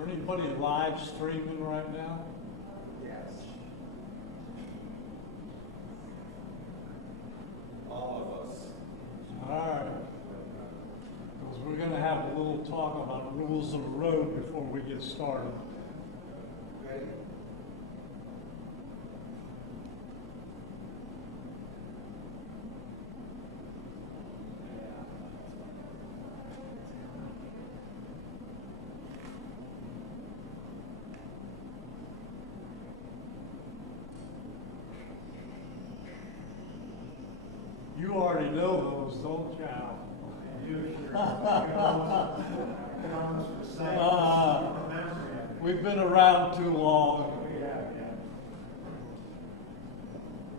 there anybody live streaming right now? Yes. All of us. All right. Because we're going to have a little talk about rules of the road before we get started. Ready? You already know those, don't you, Al? We've been around too long.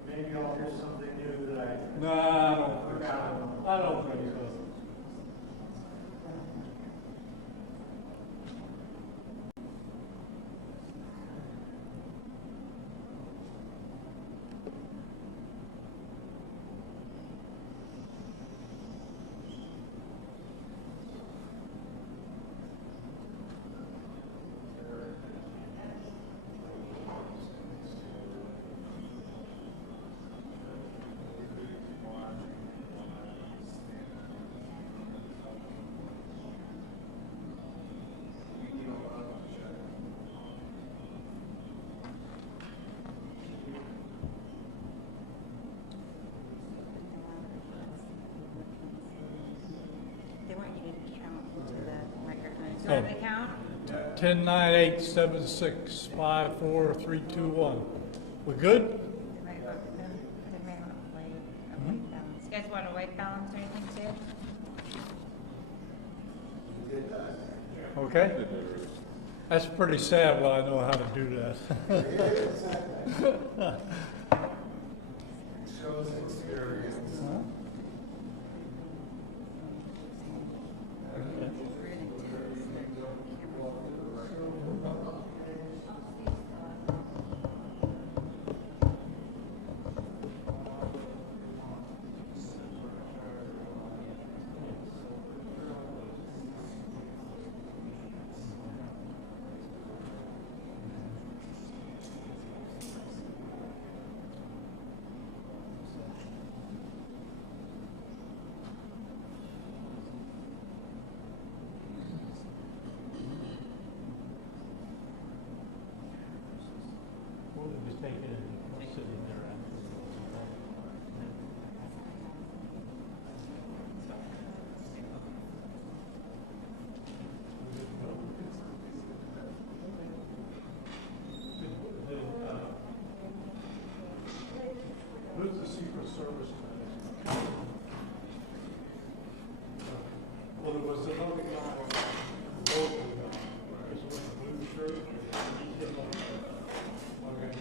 Maybe I'll hear something new that I... No, I don't think so. They want you to count to the record. Do you want me to count? 10, 9, 8, 7, 6, 5, 4, 3, 2, 1. We good? They may want white, a white balance. You guys want a white balance or anything too? Okay. That's pretty sad, but I know how to do that. Shows experience. We'll just take it and sit in there. Who's the Secret Service? Well, there was another guy, local guy, was with the blue shirt. Okay.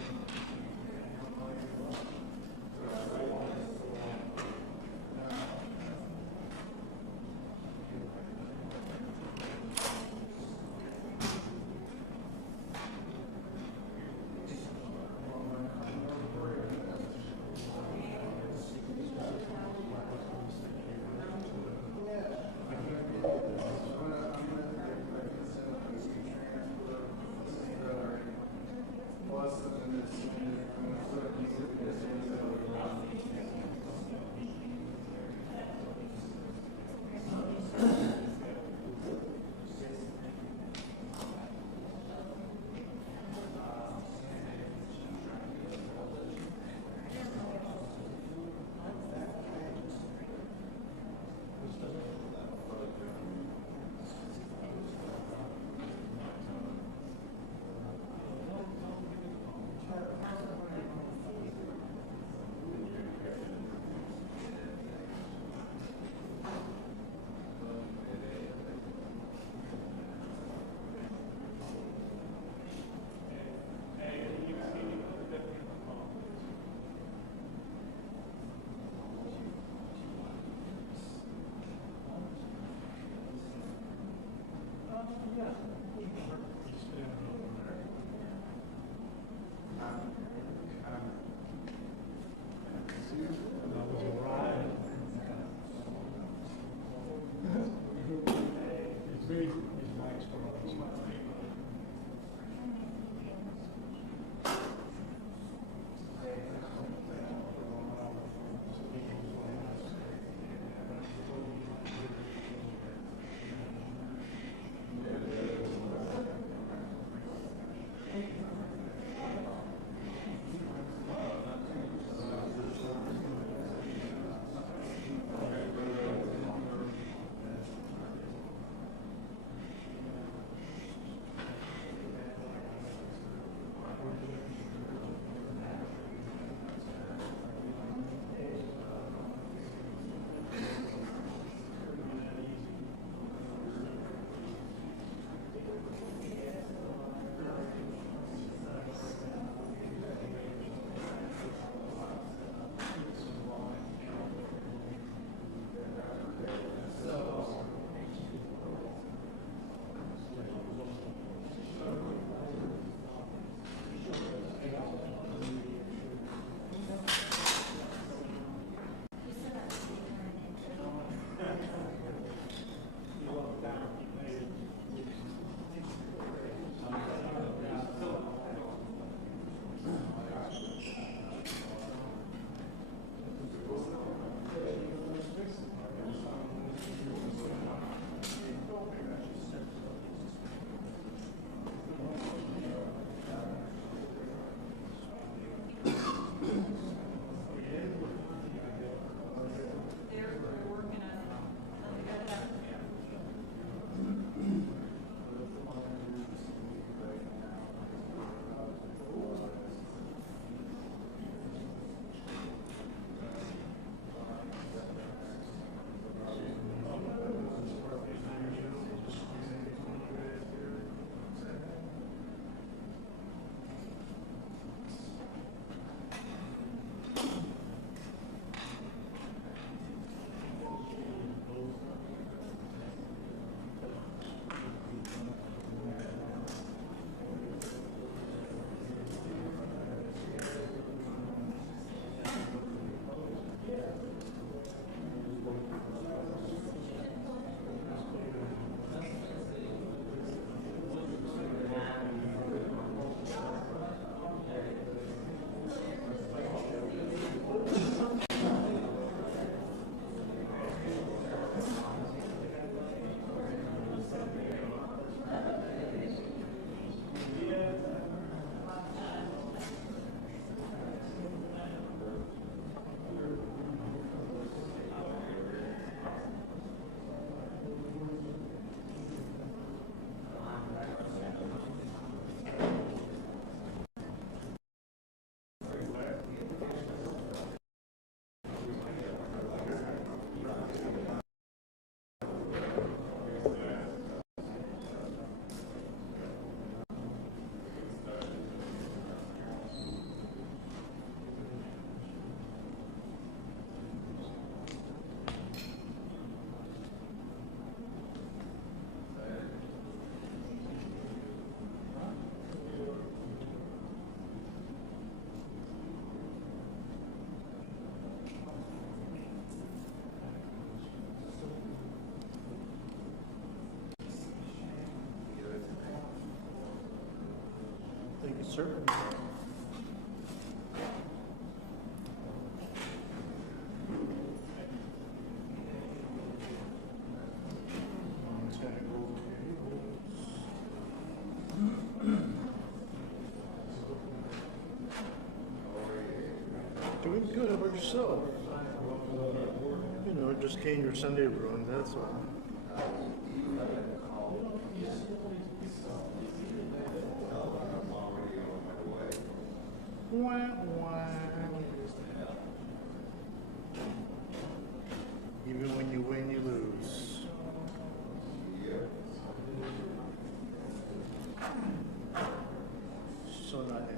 Sir? Doing good. How about yourself? You know, just getting your Sunday ruined, that's all. Wah, wah. Even when you win, you lose. So not happy.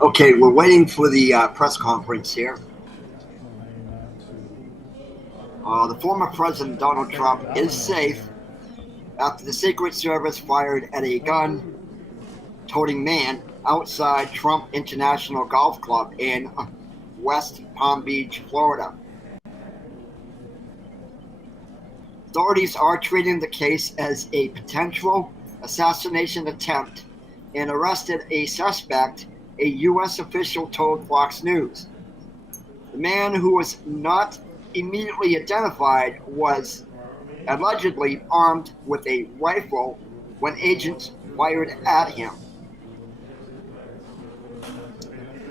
Okay, we're waiting for the press conference here. The former President Donald Trump is safe after the Secret Service fired at a gun-toting man outside Trump International Golf Club in West Palm Beach, Florida. Authorities are treating the case as a potential assassination attempt and arrested a suspect, a U.S. official told Fox News. The man, who was not immediately identified, was allegedly armed with a rifle when agents fired at him.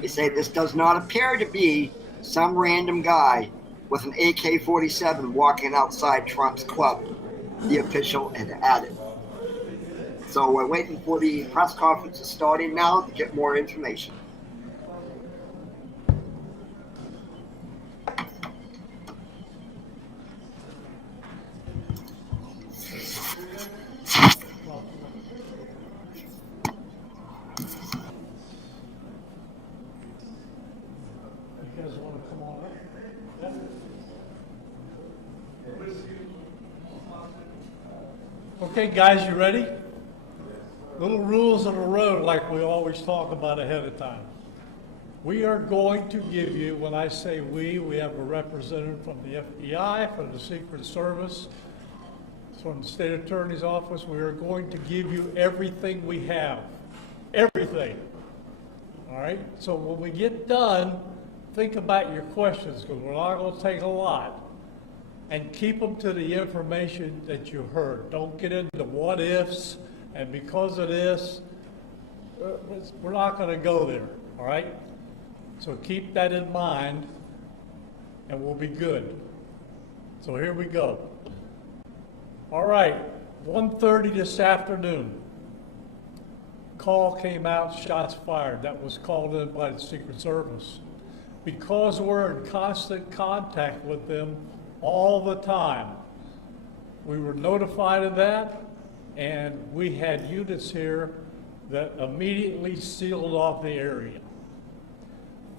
They say this does not appear to be some random guy with an AK-47 walking outside Trump's club, the official had added. So we're waiting for the press conference to start in now to get more information. You guys want to come on up? Okay, guys, you ready? Little rules of the road like we always talk about ahead of time. We are going to give you, when I say we have a representative from the FBI, from the Secret Service, from the State Attorney's Office. We are going to give you everything we have. Everything. All right? So when we get done, think about your questions, because we're not going to take a lot. And keep them to the information that you heard. Don't get into what ifs, and because of this, we're not going to go there, all right? So keep that in mind, and we'll be good. So here we go. All right, 1:30 this afternoon. Call came out, shots fired. That was called in by the Secret Service. Because we're in constant contact with them all the time, we were notified of that, and we had units here that immediately sealed off the area.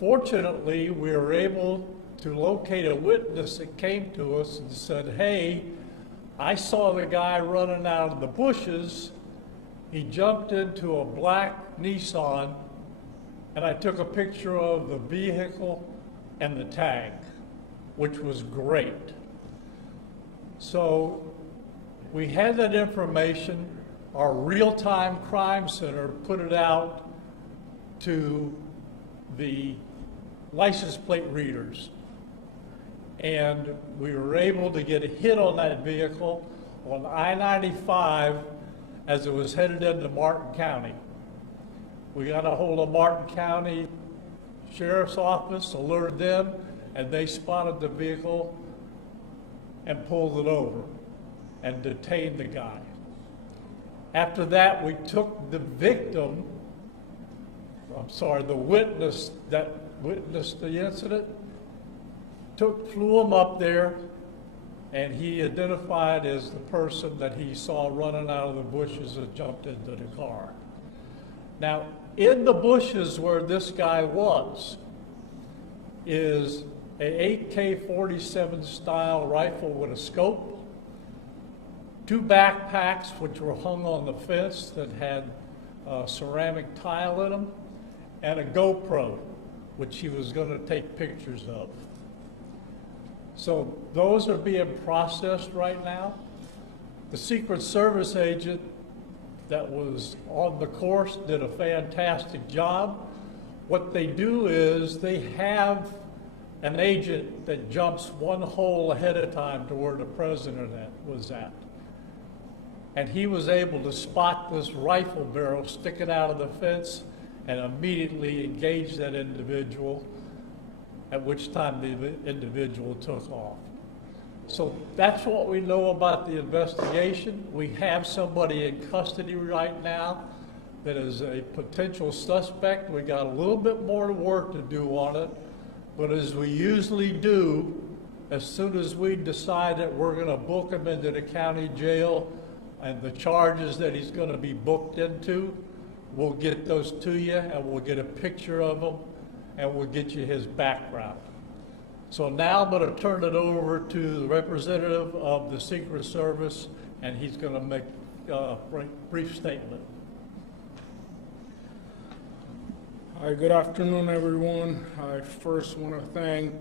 Fortunately, we were able to locate a witness that came to us and said, hey, I saw the guy running out of the bushes. He jumped into a black Nissan, and I took a picture of the vehicle and the tag, which was great. So we had that information. Our real-time crime center put it out to the license plate readers. And we were able to get a hit on that vehicle on I-95 as it was headed into Martin County. We got a hold of Martin County Sheriff's Office, alerted them, and they spotted the vehicle and pulled it over and detained the guy. After that, we took the victim, the witness that witnessed the incident, flew him up there, and he identified as the person that he saw running out of the bushes and jumped into the car. Now, in the bushes where this guy was is an AK-47 style rifle with a scope, 2 backpacks which were hung on the fence that had ceramic tile in them, and a GoPro, which he was going to take pictures of. So those are being processed right now. The Secret Service agent that was on the course did a fantastic job. What they do is they have an agent that jumps 1 hole ahead of time to where the president was at. And he was able to spot this rifle barrel sticking out of the fence and immediately engage that individual, at which time the individual took off. So that's what we know about the investigation. We have somebody in custody right now that is a potential suspect. We got a little bit more work to do on it, but as we usually do, as soon as we decide that we're going to book him into the county jail and the charges that he's going to be booked into, we'll get those to you and we'll get a picture of him and we'll get you his background. So now I'm going to turn it over to the representative of the Secret Service, and he's going to make a brief statement. Hi, good afternoon, everyone. I first want to thank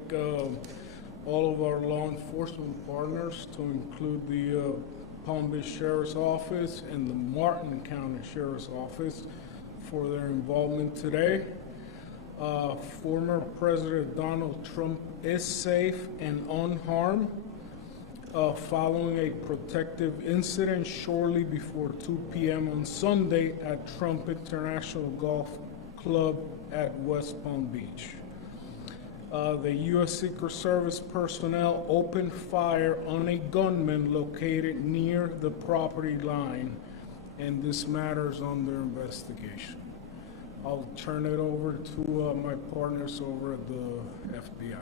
all of our law enforcement partners, to include the Palm Beach Sheriff's Office and the Martin County Sheriff's Office, for their involvement today. Former President Donald Trump is safe and unharmed following a protective incident shortly before 2 p.m. on Sunday at Trump International Golf Club at West Palm Beach. The U.S. Secret Service personnel opened fire on a gunman located near the property line, and this matter is under investigation. I'll turn it over to my partners over at the FBI.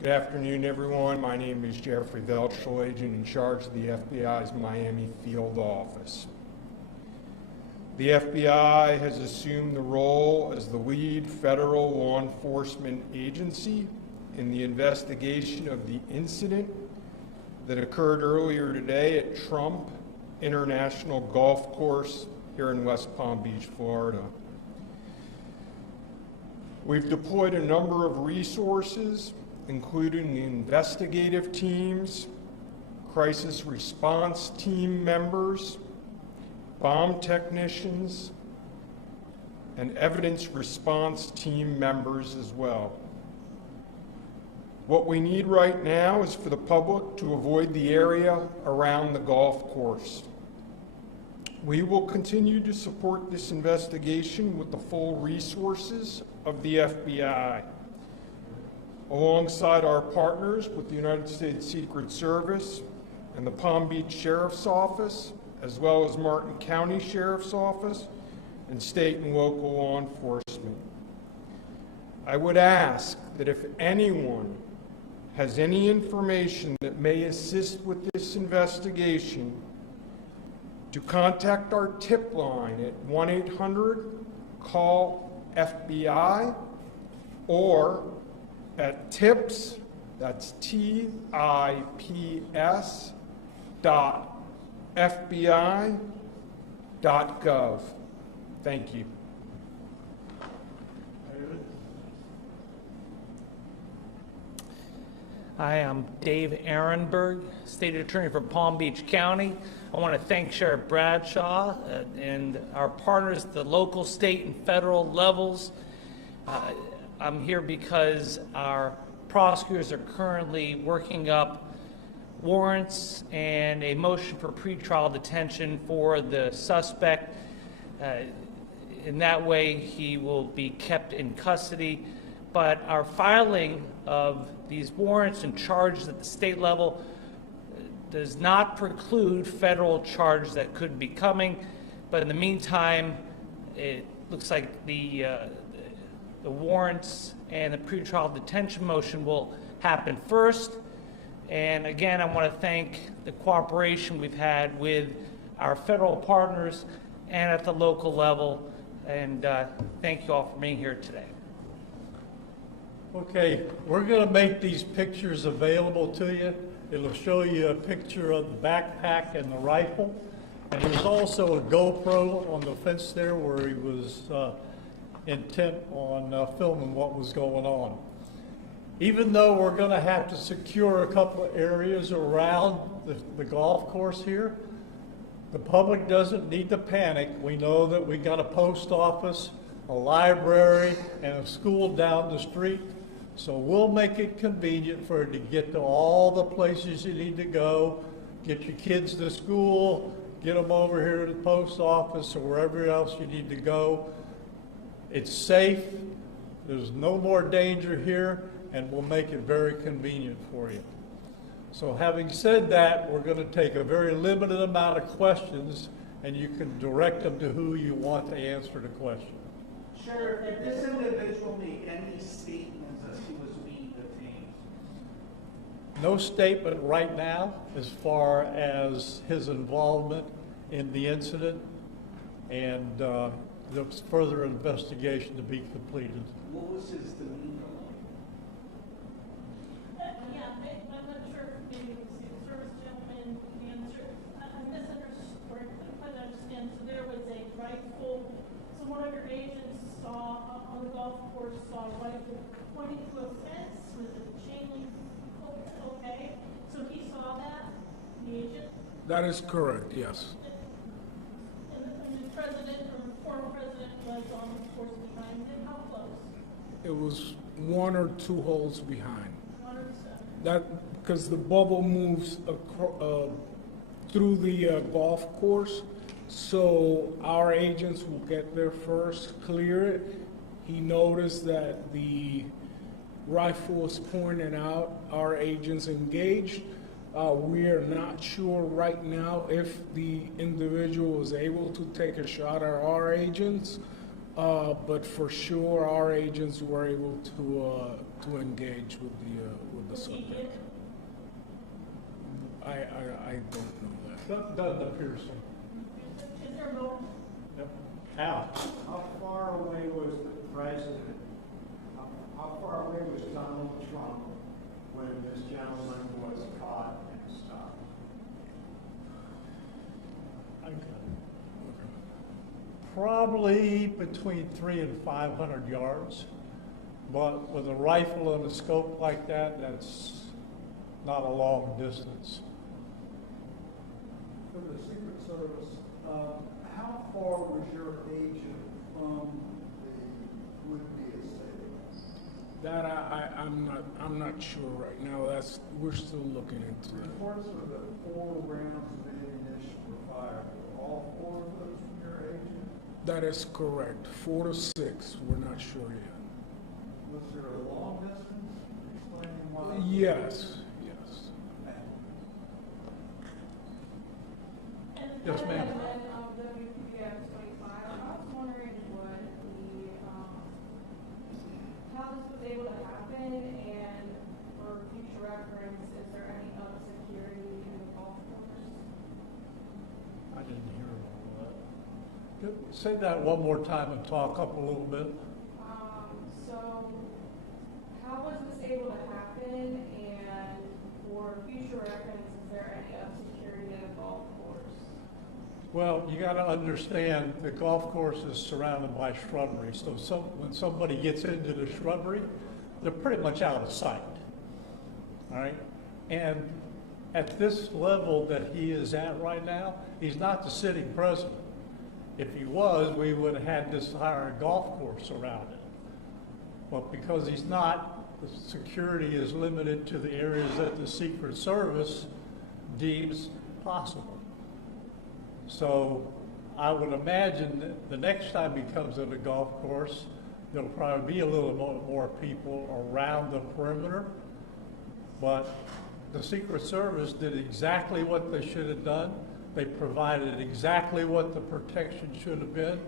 Good afternoon, everyone. My name is Jeffrey Velchel, agent in charge of the FBI's Miami field office. The FBI has assumed the role as the lead federal law enforcement agency in the investigation of the incident that occurred earlier today at Trump International Golf Course here in West Palm Beach, Florida. We've deployed a number of resources, including the investigative teams, crisis response team members, bomb technicians, and evidence response team members as well. What we need right now is for the public to avoid the area around the golf course. We will continue to support this investigation with the full resources of the FBI. Alongside our partners with the United States Secret Service and the Palm Beach Sheriff's Office, as well as Martin County Sheriff's Office and state and local law enforcement. I would ask that if anyone has any information that may assist with this investigation, to contact our tip line at 1-800-CALL-FBI or at tips, that's TIPS .fbi.gov. Thank you. Hi, I'm Dave Ehrenberg, State Attorney for Palm Beach County. I want to thank Sheriff Bradshaw and our partners at the local, state, and federal levels. I'm here because our prosecutors are currently working up warrants and a motion for pretrial detention for the suspect. In that way, he will be kept in custody. But our filing of these warrants and charges at the state level does not preclude federal charges that could be coming. But in the meantime, it looks like the warrants and the pretrial detention motion will happen first. And again, I want to thank the cooperation we've had with our federal partners and at the local level. And thank you all for being here today. Okay, we're gonna make these pictures available to you. It'll show you a picture of the backpack and the rifle. And there's also a GoPro on the fence there where he was intent on filming what was going on. Even though we're gonna have to secure a couple of areas around the golf course here, the public doesn't need to panic. We know that we got a post office, a library, and a school down the street. So we'll make it convenient for you to get to all the places you need to go, get your kids to school, get them over here to the post office or wherever else you need to go. It's safe, there's no more danger here, and we'll make it very convenient for you. So having said that, we're going to take a very limited amount of questions, and you can direct them to who you want to answer the question. Sheriff, did this individual make any statements as he was being detained? No statement right now as far as his involvement in the incident, and there's further investigation to be completed. What was his demeanor Yeah, I'm not sure if maybe it was the service gentleman answered. I misunderstood, or I couldn't quite understand. So there was a rifle. So one of your agents saw on the golf course saw a rifle pointing to a fence. Was it a chain link? Okay. So he saw that, the agent. That is correct, yes. And the president or former president was on the course behind him. How close? It was 1 or 2 holes behind. 1 or 2? That, because the bubble moves through the golf course, so our agents will get there first, clear it. He noticed that the rifle was pointed out, our agents engaged. We are not sure right now if the individual was able to take a shot at our agents, but for sure our agents were able to engage with the subject. I don't know that. Doesn't appear so. Is there a motive? Yep. Al? How far away was the president? How far away was Donald Trump when this gentleman was caught and stopped? Probably between 300 and 500 yards. But with a rifle and a scope like that, that's not a long distance. For the Secret Service, how far was your agent from the would-be assailant? That I'm not sure right now. We're still looking into it. Reports were that 4 rounds of ammunition were fired. Were all 4 of those from your agent? That is correct. 4 to 6. We're not sure yet. Was there a long distance? Explaining why? Yes. Yes, ma'am. WPF 25, I was wondering what how this was able to happen, and for future reference, is there any other security in the golf course? I didn't hear all that. Say that one more time and talk up a little bit. So how was this able to happen, and for future reference, is there any other security in the golf course? Well, you got to understand the golf course is surrounded by shrubbery. So when somebody gets into the shrubbery, they're pretty much out of sight. All right? And at this level that he is at right now, he's not the sitting president. If he was, we would have had this entire golf course around it. But because he's not, the security is limited to the areas that the Secret Service deems possible. So I would imagine that the next time he comes to the golf course, there'll probably be a little more people around the perimeter. But the Secret Service did exactly what they should have done. They provided exactly what the protection should have been,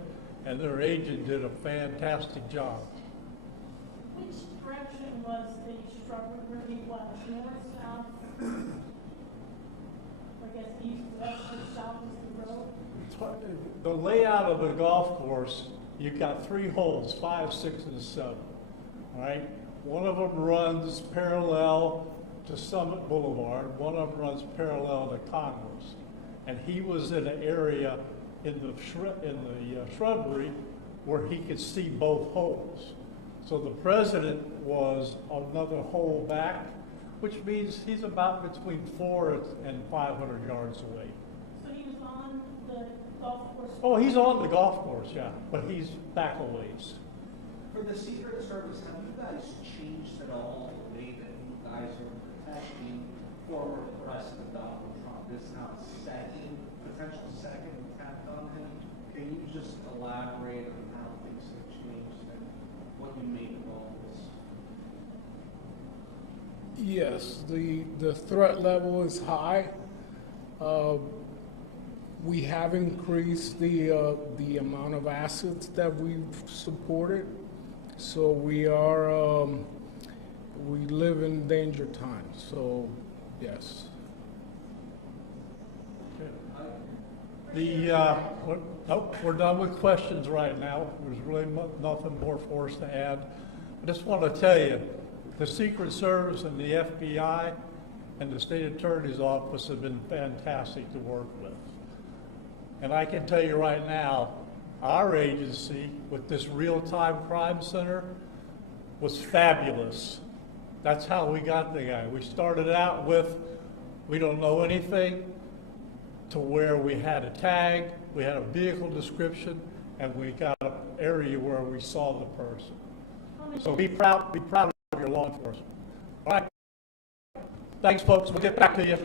and their agent did a fantastic job. Which direction was the shrubbery where he was? North, south? I guess east, west, or south is the road? The layout of the golf course, you've got 3 holes, 5, 6, and 7. All right? One of them runs parallel to Summit Boulevard. One of them runs parallel to Congress. And he was in an area in the shrubbery where he could see both holes. So the president was another hole back, which means he's about between 400 and 500 yards away. So he was on the golf course? Oh, he's on the golf course, yeah, but he's back a ways. For the Secret Service, have you guys changed at all the way that you guys are protecting former President Donald Trump? This is now potential second attack on him. Can you just elaborate on how things have changed and what you made of all this? Yes, the threat level is high. We have increased the amount of assets that we've supported. So we live in danger times. So yes. We're done with questions right now. There's really nothing more for us to add. I just want to tell you, the Secret Service and the FBI and the State Attorney's Office have been fantastic to work with. And I can tell you right now, our agency with this real-time crime center was fabulous. That's how we got the guy. We started out with, we don't know anything, to where we had a tag, we had a vehicle description, and we got an area where we saw the person. So be proud of your law enforcement. All right. Thanks, folks. We'll get back to you.